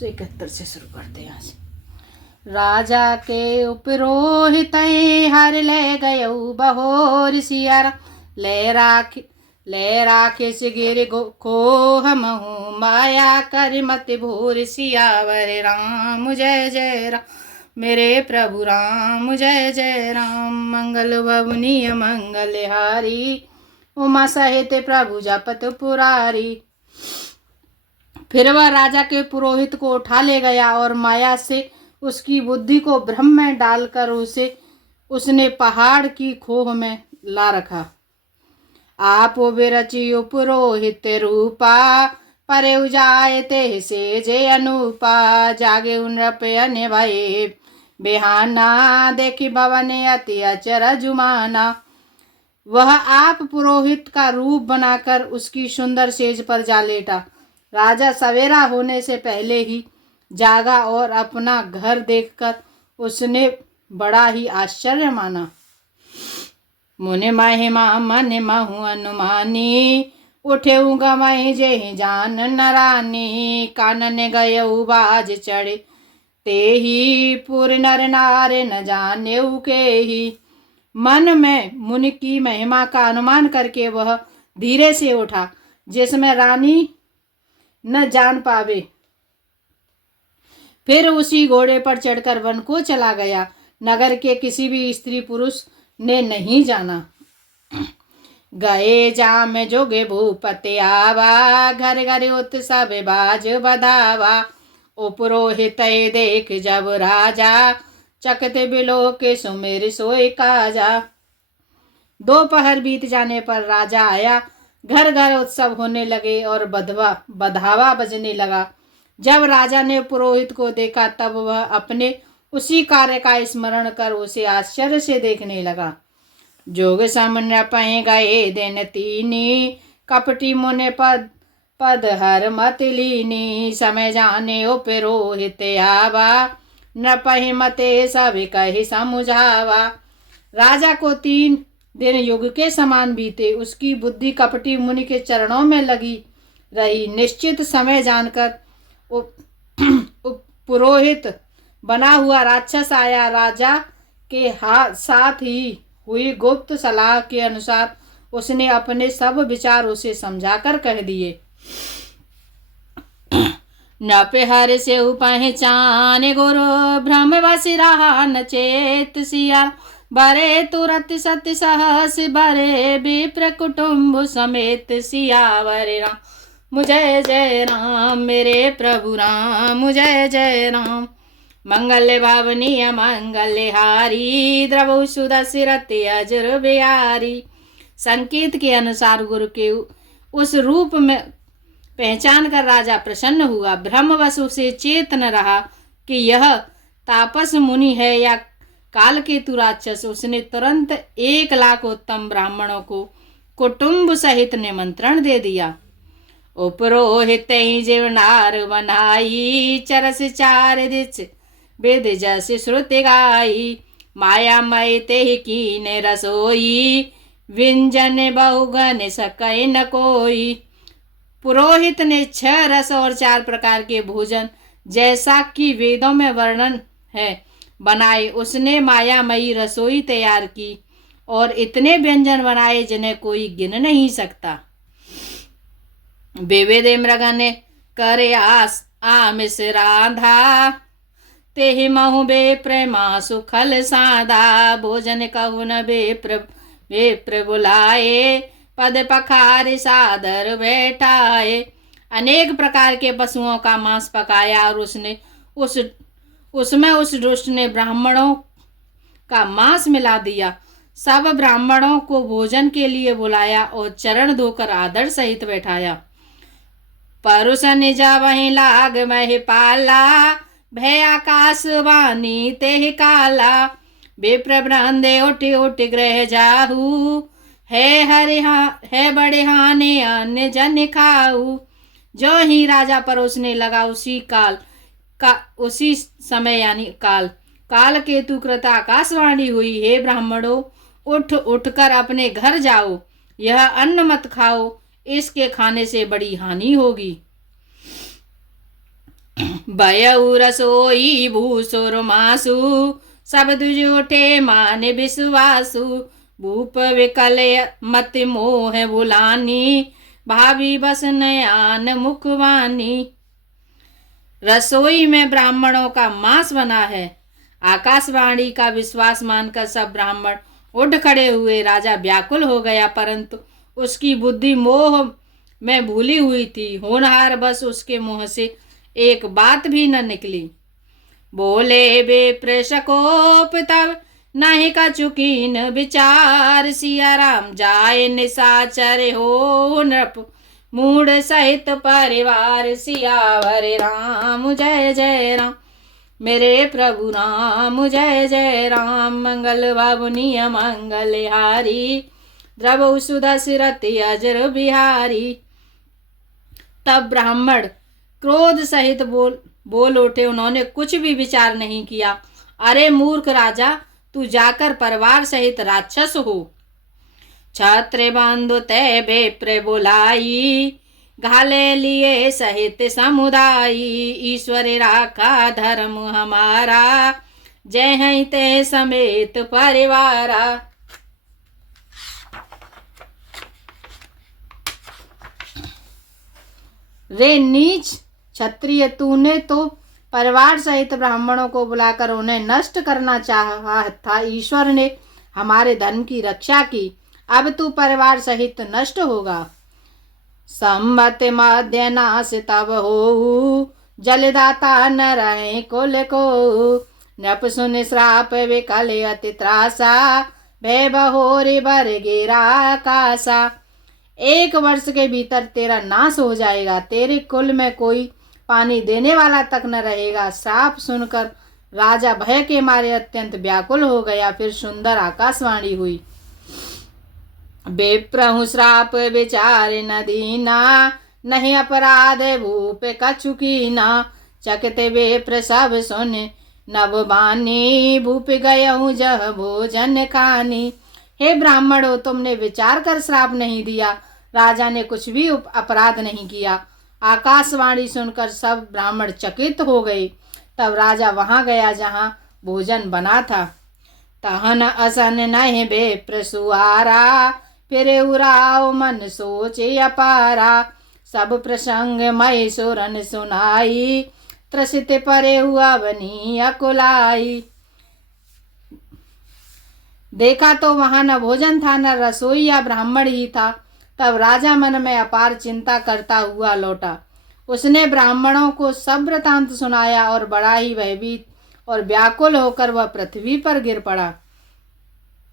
171 से शुरू करते हैं यहाँ से। राजा के उपरोहित हर ले गयऊ बहोर सियारा, ले राखे सिगिर खोह महू माया कर मत भोर, सियावर राम जय जय राम मेरे प्रभु राम जय जय राम। मंगल भवनीय मंगल हारी, उमा सहित प्रभु जपत पुरारी। फिर वह राजा के पुरोहित को उठा ले गया और माया से उसकी बुद्धि को भ्रम में डालकर उसने पहाड़ की खोह में ला रखा। आप बिरचियो पुरोहित रूपा, परे उजाए ते से जे अनुपा, जागे नृप अने भये बेहाना, देखी भवन अति अचर जुमाना। वह आप पुरोहित का रूप बनाकर उसकी सुंदर सेज पर जा लेटा। राजा सवेरा होने से पहले ही जागा और अपना घर देखकर उसने बड़ा ही आश्चर्य माना। मुने महिमा मन महु अनुमानी, उठे गमई जे जान नरानी, कानन गय बाज चढ़े ते ही, पुर नर नारे न जाने के ही। मन में मुनि की महिमा का अनुमान करके वह धीरे से उठा, जिसमें रानी न जान पावे। फिर उसी घोड़े पर चढ़कर वन को चला गया। नगर के किसी भी स्त्री पुरुष ने नहीं जाना। गए जाम जोगे भूपति आवा, घर घर उत्सव बाज बधावा। उपरोहित देख जब राजा, चकते बिलो के सुमेर सोए काजा। दोपहर बीत जाने पर राजा आया। घर घर उत्सव होने लगे और बधावा बजने लगा। जब राजा ने पुरोहित को देखा तब वह अपने उसी कार्य का स्मरण कर उसे आश्चर्य से देखने लगा। जोग समन पै गए दिन तीनी, कपटी मुने पद हर मत लीनी। समय जाने ओ पुरोहित आवा, न पहि मते सभी कही समुझावा। राजा को 3 दिन युग के समान बीते। उसकी बुद्धि कपटी मुनि के चरणों में लगी रही। निश्चित समय जानकर पुरोहित बना हुआ राक्षस आया। राजा के साथ ही हुई गुप्त सलाह के अनुसार उसने अपने सब विचार उसे समझाकर कह दिए। न पेहर से पहचान गुरु, भ्रम वश रहा न चेत सिया। बरे तुरत सत्य सहस, बरे विप्र कुटुंब समेत। सियावर राम जय जय राम मेरे प्रभु राम जय जय राम। मंगल भावनीय मंगल हारी, द्रवु सुदशरथि अजर बिहारी। संकेत के अनुसार गुरु के उस रूप में पहचान कर राजा प्रसन्न हुआ। ब्रह्मवश उसे चेत न रहा कि यह तापस मुनि है या कालकेतु राक्षस। उसने तुरंत 1 लाख उत्तम ब्राह्मणों को कुटुंब सहित निमंत्रण दे दिया। उपरोहित जीवनार बनाई, चरस 4 दिच वेद जस श्रुति गाई। माया मय ते कीने रसोई, व्यंजन बहुगन सकै न कोई। पुरोहित ने 6 रस और 4 प्रकार के भोजन, जैसा कि वेदों में वर्णन है, बनाए। उसने मायामयी रसोई तैयार की और इतने व्यंजन बनाए जिन्हें कोई गिन नहीं सकता। बेवेदे मृगन करे आमिष राधा, तेहि महु बे प्रेमा सुखल साधा। भोजन कहु न बेप्र बुलाए, पद पखार सादर बैठाए। अनेक प्रकार के पशुओं का मांस पकाया और उसमें उस दुष्ट ने ब्राह्मणों का मांस मिला दिया। सब ब्राह्मणों को भोजन के लिए बुलाया और चरण धोकर आदर सहित बैठाया। परुष निज वहीं लाग मह पाला, भय आकाशवाणी तेहि काला। विप्र ब्रह्मदे उठि उठि गृह जाहू, है बड़े हानि अन्य जन खाऊ। जो ही राजा परोसने लगा उसी समय यानी काल केतु कृत आकाशवाणी हुई। हे ब्राह्मणों, उठ कर अपने घर जाओ। यह अन्न मत खाओ, इसके खाने से बड़ी हानि होगी। भयउ रसोई भूसुर मासु सब दुज उठे मान विश्वासु भूप विकल मत मोह बुलानी भावी बस नयान मुखवानी। रसोई में ब्राह्मणों का मांस बना है। आकाशवाणी का विश्वास मानकर सब ब्राह्मण उठ खड़े हुए। राजा व्याकुल हो गया, परंतु उसकी बुद्धि मोह में भूली हुई थी। होनहार बस उसके मुंह से एक बात भी न निकली। बोले विप्र शकोप तब नहीं का चुकीन विचार। सिया राम जाए निशाचर हो नृप मूड सहित परिवार। सियावर राम जय जय राम मेरे प्रभु राम जय जय राम। मंगल बाबुनिय मंगल हारी द्रव सुदशरथि अजर बिहारी। तब ब्राह्मण क्रोध सहित बोल उठे। उन्होंने कुछ भी विचार नहीं किया। अरे मूर्ख राजा, तू जाकर परिवार सहित राक्षस हो। छत्र बंधु तय विप्र बुलाई घाले लिए सहित समुदायी। ईश्वर राखा धर्म हमारा जय हैं ते समेत परिवारा। रे नीच क्षत्रिय, तूने तो परिवार सहित ब्राह्मणों को बुलाकर उन्हें नष्ट करना चाहा था। ईश्वर ने हमारे धर्म की रक्षा की, अब तू परिवार सहित नष्ट होगा। संमत मध्य नाश तब हो जलदाता न रहे कुल को। नप सुन श्राप विकल अति त्रासा भय बहोरी बर गिरा कासा। 1 वर्ष के भीतर तेरा नाश हो जाएगा। तेरे कुल में कोई पानी देने वाला तक न रहेगा। श्राप सुनकर राजा भय के मारे अत्यंत व्याकुल हो गया। फिर सुंदर आकाशवाणी हुई। विप्रहु श्राप विचार न दीना नहीं अपराध भूप कछु कीना। चकते विप्र सब सुन नव बानी भूप गयहु जह भोजन खानी। हे ब्राह्मणों, तुमने विचार कर श्राप नहीं दिया। राजा ने कुछ भी अपराध नहीं किया। आकाशवाणी सुनकर सब ब्राह्मण चकित हो गए। तब राजा वहां गया जहां भोजन बना था। तहन असन नहीं विप्र सुहारा फिर उराव मन सोचे अपारा। सब प्रसंग मय सुरन सुनाई त्रसित परे हुआ बनी अकुलाई। देखा तो वहां न भोजन था न रसोई या ब्राह्मण ही था। तब राजा मन में अपार चिंता करता हुआ लौटा। उसने ब्राह्मणों को सब वृतांत सुनाया और बड़ा ही भयभीत और व्याकुल होकर वह पृथ्वी पर गिर पड़ा।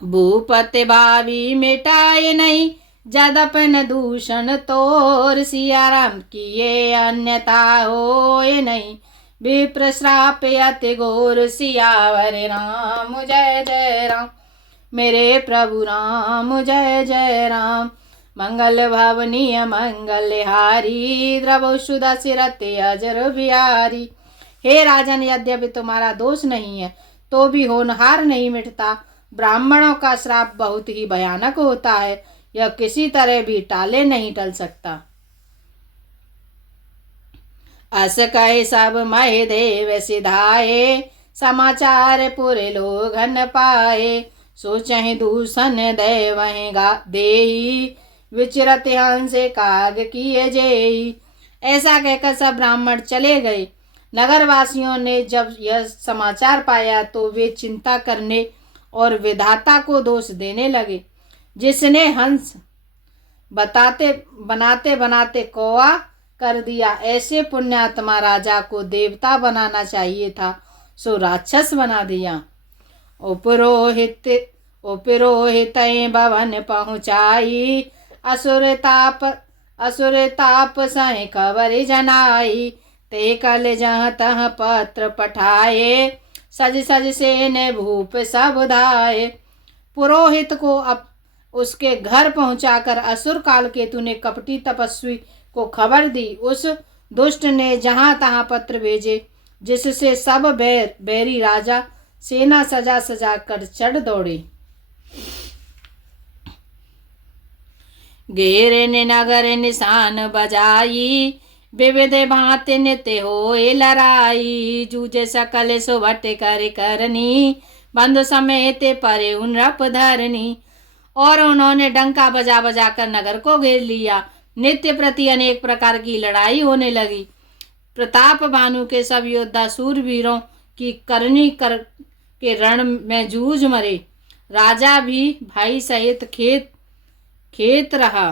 भूपति भावी मिटाए नहीं जदपन दूषण तोर। सिया राम किए अन्यथा होए नहीं विप्र श्राप अति घोर। सियावर राम जय जय राम मेरे प्रभु राम जय जय राम। मंगल भवनीय मंगल हारी द्रव सुदशरथि अजर बिहारी। हे राजन, यद्यपि तुम्हारा दोष नहीं है तो भी होनहार नहीं मिटता। ब्राह्मणों का श्राप बहुत ही भयानक होता है। यह किसी तरह भी टाले नहीं टल सकता। अस कहे सब मह देव सिधाए समाचार पुरे लोगन पाए। सोचहि दूषण दैवहि देई विचरत हंस काग किए जेई। ऐसा कहकर सब ब्राह्मण चले गए। नगरवासियों ने जब यह समाचार पाया तो वे चिंता करने और विधाता को दोष देने लगे। जिसने हंस बनाते बनाते कौवा कर दिया, ऐसे पुण्यात्मा राजा को देवता बनाना चाहिए था, सो राक्षस बना दिया। उपरोहित भवन पहुँचाई असुर ताप सहि खबर जनाई। ते कल जहाँ तह पत्र पठाए सज सज से ने भूप सब धाये। पुरोहित को अब उसके घर पहुंचाकर असुर काल केतु ने कपटी तपस्वी को खबर दी। उस दुष्ट ने जहां तहां पत्र भेजे, जिससे सब बैरी राजा सेना सजा सजा कर चढ़ दौड़े। घेरे ने नगर निशान बजाई विविध भांति नित्य होए लड़ाई, जूझे सकल सुभट कर करनी, बंधु समेत परे उन नृप धरनी। और उन्होंने डंका बजा बजा कर नगर को घेर लिया। नित्य प्रति अनेक प्रकार की लड़ाई होने लगी। प्रताप भानु के सब योद्धा सूरवीरों की करनी कर के रण में जूझ मरे। राजा भी भाई सहित खेत रहा।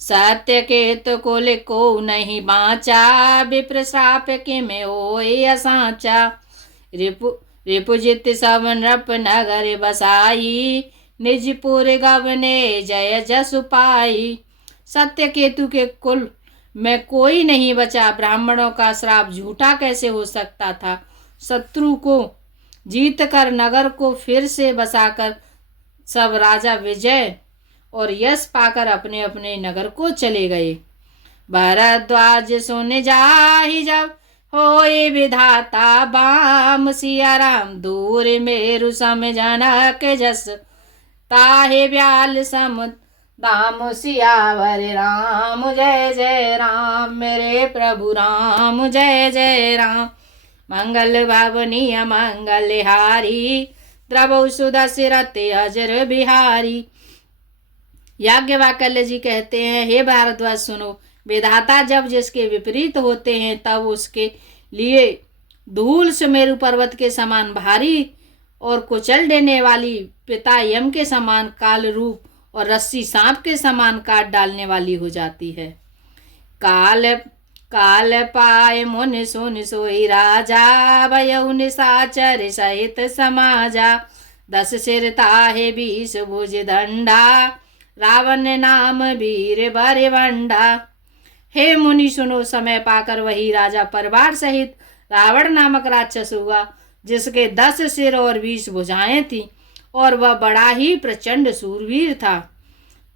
सत्य केत को लिखो नहीं बाचा, विप्र श्राप के में होए असाचा। रिपुजित सब नृप नगर बसाई, निजपुर गवने जय जसु पाई। सत्य केतु के कुल में कोई नहीं बचा। ब्राह्मणों का श्राप झूठा कैसे हो सकता था। शत्रु को जीत कर नगर को फिर से बसाकर सब राजा विजय और यश पाकर अपने अपने नगर को चले गए। भरद्वाज सुन जाहि जब होए विधाता बाम, सिया राम दूर मेरु सम जनक जस, ताहे ब्याल सम दाम सियावर राम। जय जय राम मेरे प्रभु राम, जय जय राम। मंगल भवनीय मंगल हारी, द्रवौ सुदशरथ अजर बिहारी। याज्ञवल्क्य जी कहते हैं, हे भारद्वाज सुनो, विधाता जब जिसके विपरीत होते हैं तब उसके लिए धूल सुमेरु पर्वत के समान भारी और कुचल देने वाली, पिता यम के समान काल रूप और रस्सी सांप के समान काट डालने वाली हो जाती है। काल पाए मुन सुन सोई राजा, भयउ निशाचर सहित समाजा। 10 सिर ताहे 20 भुज दंडा, रावण नाम वीर बरवंडा। हे मुनि सुनो, समय पाकर वही राजा परिवार सहित रावण नामक राक्षस हुआ, जिसके 10 सिर और 20 भुजाएं थीं और वह बड़ा ही प्रचंड सूरवीर था।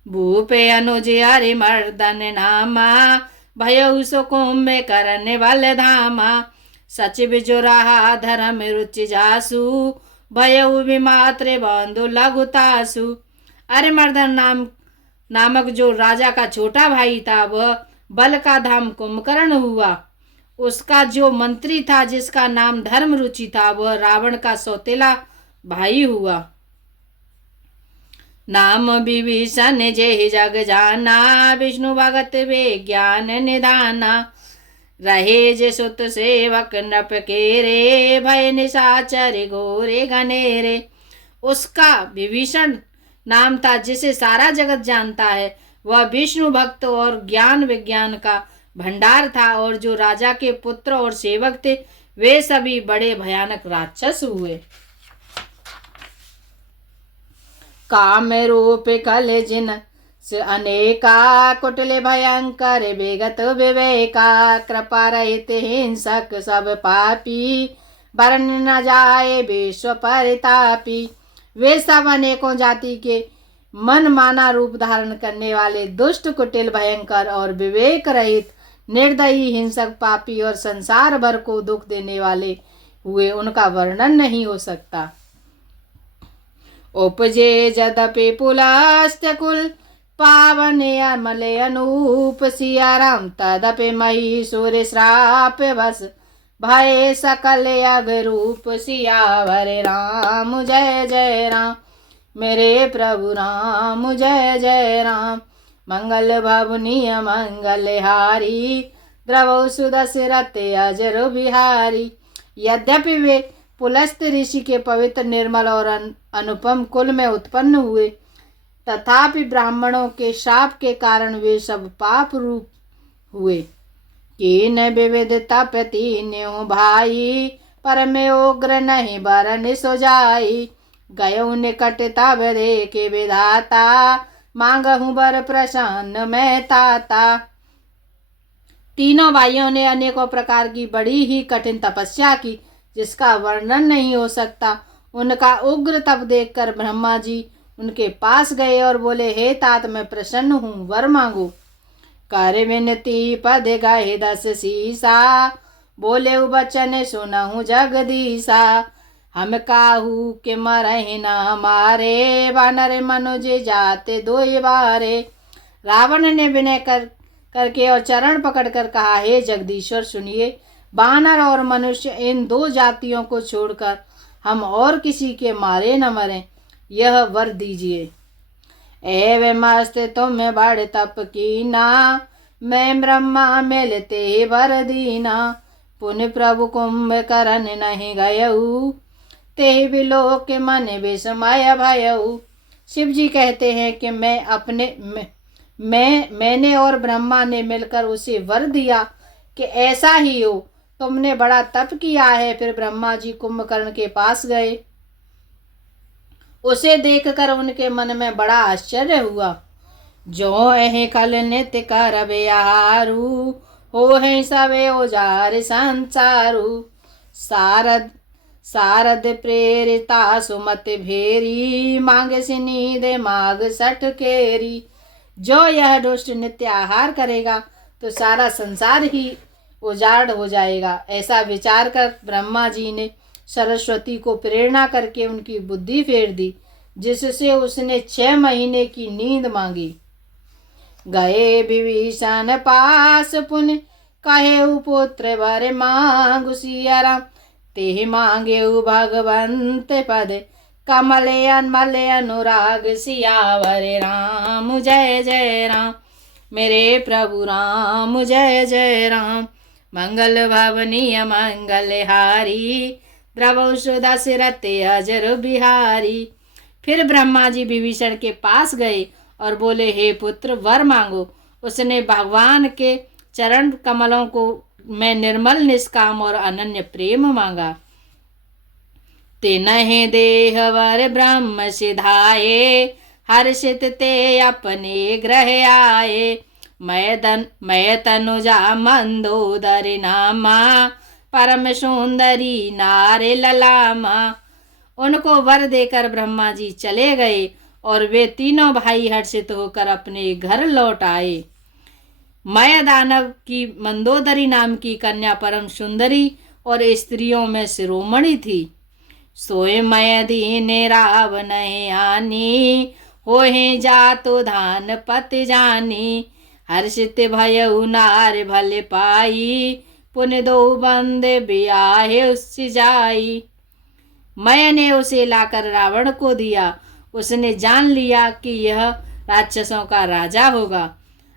भूपे अनुज हरि मर्दन नामा, भयउ सुकुंभ करने वाले धामा। सचिव जो रहा धर्म रुचि जासु, भयउ विमात्र बंधु लघुतासु। अरे मर्दन नामक जो राजा का छोटा भाई था, वह बल का धाम कुंभकर्ण हुआ। उसका जो मंत्री था, जिसका नाम धर्म रुचि था, वह रावण का सौतेला भाई हुआ। नाम विभीषण जेहि जग जाना, विष्णु भगत विज्ञान निधाना। रहे जे सुत सेवक नृप केरे, भय निशाचर घोरे घनेरे। उसका विभीषण नाम था, जिसे सारा जगत जानता है। वह विष्णु भक्त और ज्ञान विज्ञान का भंडार था, और जो राजा के पुत्र और सेवक थे वे सभी बड़े भयानक राक्षस हुए। काम रूप कल जिन से अनेका, कुटिल भयंकर विगत विवेका। कृपा रहित हिंसक सब पापी, वर्ण न जाए विश्व परितापी। वे सब अनेकों जाति के मन माना रूप धारण करने वाले, दुष्ट, कुटिल, भयंकर और विवेक रहित, निर्दयी, हिंसक, पापी और संसार भर को दुख देने वाले हुए। उनका वर्णन नहीं हो सकता। उपजे यद्यपि पुलस्त्य कुल, पावन अमल अनूप। सिया राम तदपि महिषुर श्राप बस, भय सकल अगरूप। सियावर राम जय जय राम मेरे प्रभु राम, जय जय राम। मंगल भवनीय मंगल हारी, द्रवौ सुदशरथ अजर बिहारी। यद्यपि वे पुलस्त ऋषि के पवित्र, निर्मल और अनुपम कुल में उत्पन्न हुए, तथापि ब्राह्मणों के शाप के कारण वे सब पाप रूप हुए। कीन विविध तप तीन्यों भाई, परम उग्र नहीं बरन सुजाई। गयो निकट तब देखे विधाता, मांगहूँ बर प्रसन्न मैं ताता। तीनों भाइयों ने अनेकों प्रकार की बड़ी ही कठिन तपस्या की, जिसका वर्णन नहीं हो सकता। उनका उग्र तप देखकर ब्रह्मा जी उनके पास गए और बोले, हे तात, मैं प्रसन्न हूँ, वर मांगो। कर विनती पद गए 10 सीसा, बोले बचन सुनहु जगदीसा। हम काहू के मरहि न मारे, वानर मनुज जाते 2 बारे। रावण ने विनय करके और चरण पकड़कर कहा, हे जगदीश्वर सुनिए, वानर और मनुष्य इन दो जातियों को छोड़कर हम और किसी के मारे न मरें, यह वर दीजिए। एवं मस्त तुम्हें बड़ तप कीना, मैं ब्रह्मा मिलते वर दीना। पुण्य प्रभु कुंभ करन नहीं गयऊ, ते बिलोक मन विस्मय भयऊ। शिव जी कहते हैं कि मैंने और ब्रह्मा ने मिलकर उसे वर दिया कि ऐसा ही हो। तुमने बड़ा तप किया है। फिर ब्रह्मा जी कुंभकर्ण के पास गए। उसे देखकर उनके मन में बड़ा आश्चर्य हुआ। जो अहि कल नित्य करबे आहारू, हो है सवे औजार संसारू। सारद सारद प्रेरिता सुमत भेरी, मांग सिनीद माग सठ केरी। जो यह दुष्ट नित्य आहार करेगा तो सारा संसार ही उजाड़ हो जाएगा। ऐसा विचार कर ब्रह्मा जी ने सरस्वती को प्रेरणा करके उनकी बुद्धि फेर दी, जिससे उसने 6 महीने की नींद मांगी। गए विभीषण पास पुन, कहे पुत्र वर मांगु सिया राम। ते मांगे भगवंत पद, कमले अनमले अनुराग सियावर राम। जय जय राम मेरे प्रभु राम, जय जय राम। मंगल भवनीय मंगल हारी, द्रवौ सुदशरथ अजर बिहारी। फिर ब्रह्मा जी विभीषण के पास गए और बोले, हे पुत्र वर मांगो। उसने भगवान के चरण कमलों को मैं निर्मल निष्काम और अनन्य प्रेम मांगा। ते नहे देह वर ब्रह्म सिधाए, हर्षित ते अपने ग्रह आए। मैं तनुजा मंदोदरी नामा, परम सुंदरी नारे ललामा। उनको वर देकर ब्रह्मा जी चले गए और वे तीनों भाई हर्षित होकर अपने घर लौट आए। मय दानव की मंदोदरी नाम की कन्या परम सुंदरी और स्त्रियों में शिरोमणि थी। सोए मय दीन राव नहीं आनी, होहे जातो धान पति जानी। हर्षित भयउ नार भले पाई, पुन दो बंदे ब्याहे उससे जाई। मय ने उसे लाकर रावण को दिया। उसने जान लिया कि यह राक्षसों का राजा होगा।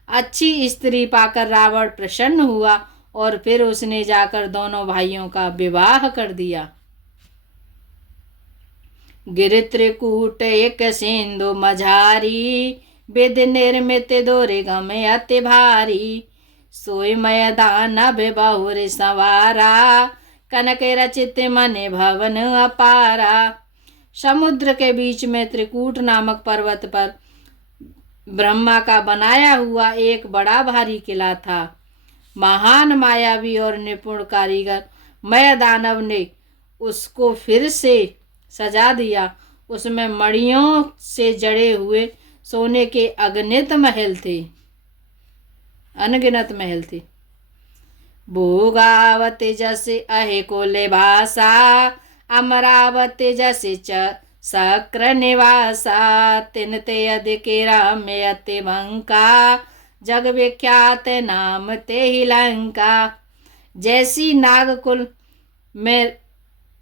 अच्छी स्त्री पाकर रावण प्रसन्न हुआ और फिर उसने जाकर दोनों भाइयों का विवाह कर दिया। गिर त्रिकूट एक सिंधु मझारी, विध निर्मित दोरे गमे अति भारी। सोई मय दानव बहुर संवारा, कनक रचित मन भवन अपारा। समुद्र के बीच में त्रिकूट नामक पर्वत पर ब्रह्मा का बनाया हुआ एक बड़ा भारी किला था। महान मायावी और निपुण कारीगर मय दानव ने उसको फिर से सजा दिया। उसमें मणियों से जड़े हुए सोने के अगणित महल थे, अनगिनत महल थे। भोगावती जसे अहे को लेबासा, अमरावती जसे शक्र निवासा। तिन ते अधिक रम्य अति बंका, जग विख्यात नाम ते ही लंका। जैसी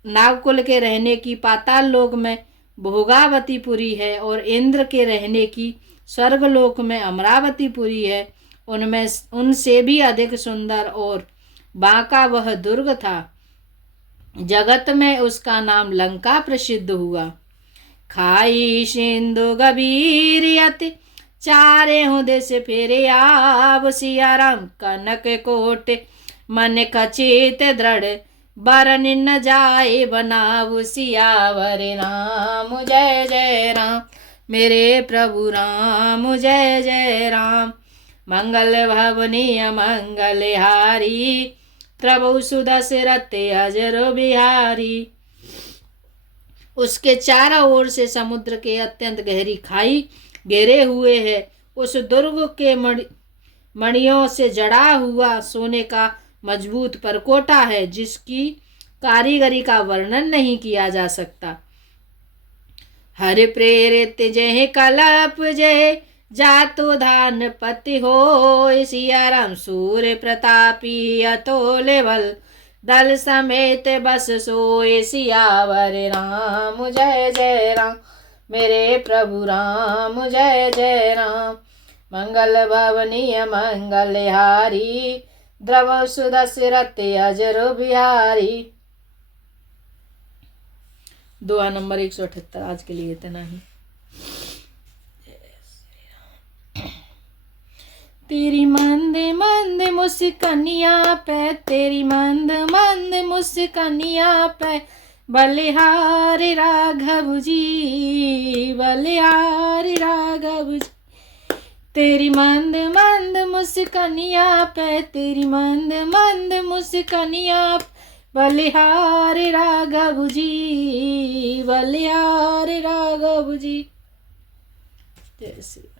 नागकुल के रहने की पाताल लोक में भोगावतीपुरी है और इंद्र के रहने की स्वर्गलोक में अमरावतीपुरी है, उनमें उनसे भी अधिक सुंदर और बांका वह दुर्ग था। जगत में उसका नाम लंका प्रसिद्ध हुआ। खाई सिंधु गभीर अति, चारे हूँ देश फेरे आव। सिया राम कनक कोट मन खचित दृढ़, बरन न जाए बनाव। सियावर राम जय जय राम मेरे प्रभु राम, जय जय राम। मंगल भवनीय मंगल हारी, प्रभु सुदशरथ अजर बिहारी। उसके चारों ओर से समुद्र के अत्यंत गहरी खाई घेरे हुए है। उस दुर्ग के मणियों से जड़ा हुआ सोने का मजबूत परकोटा है, जिसकी कारीगरी का वर्णन नहीं किया जा सकता। हरि प्रेरित जय कलप जय, जातो धान पति हो सिया राम सूर्य प्रतापी अतोले बल दल समेत बस सोए सियावर राम जय जय राम मेरे प्रभु राम जय जय राम मंगल भवनीय मंगलहारी द्रव सुदशरथ अजर बिहारी। दुआ नंबर 178 आज के लिए इतना ही। तेरी मंद मंद मुस्कनिया पे तेरी मंद मंद मुस्कनिया पे बलिहारी राघव जी बलिहारी राघव जी तेरी मंद मंद मुस्कनिया पे तेरी मंद मंद मुस्कनिया बलिहारी राघव जी बलिहारी राघव जी। जय श्री